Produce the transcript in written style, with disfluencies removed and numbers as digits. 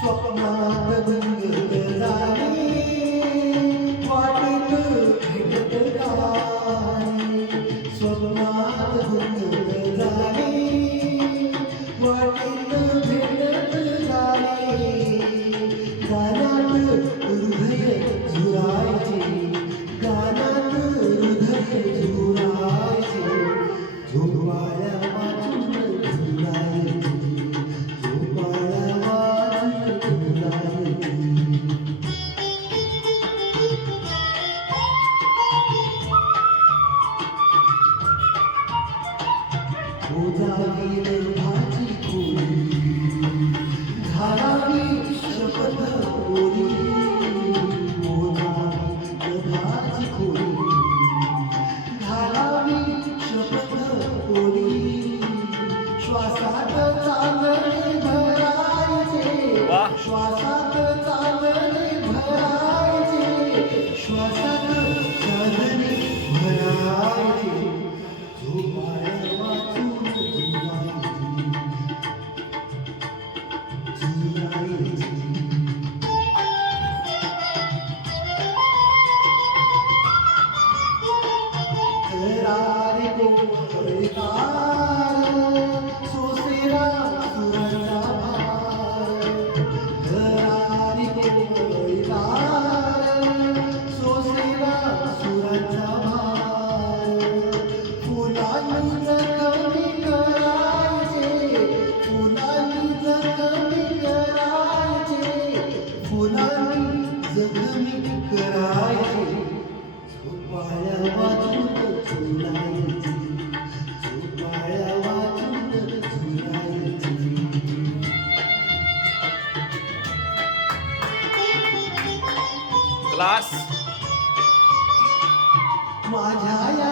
स्वप्नात रंग झाली वाटेत भेटत गाणी स्वप्नात रंग झाली वाटेत भेटत गाणी गाण्यात हृदय झुरायचे गाण्यात हृदय झुरायचे झोपाळ्या वाचून झुरायचे झोपाळ्या वाचून झुरायचे ओझावील भाची खोली घालावी शपथ ओली ओझावील भाची खोली घालावी शपथ ओली श्वासात चांगले भरायचे श्वासात चांगले भरायचे श्वासात चांगले भरायचे झोपाळ्या वाचून करारे गोवळीकार सोसेरा सुराचा भार करारे गोवळीकार सोसेरा सुराचा भार फुलांनी जखमी करायचे फुलांनी जखमी करायचे फुलांनी जखमी करायचे झोपाळ्या वाचून झुलायचे झोपाळ्या वाचून झुलायचे क्लास माझ्या या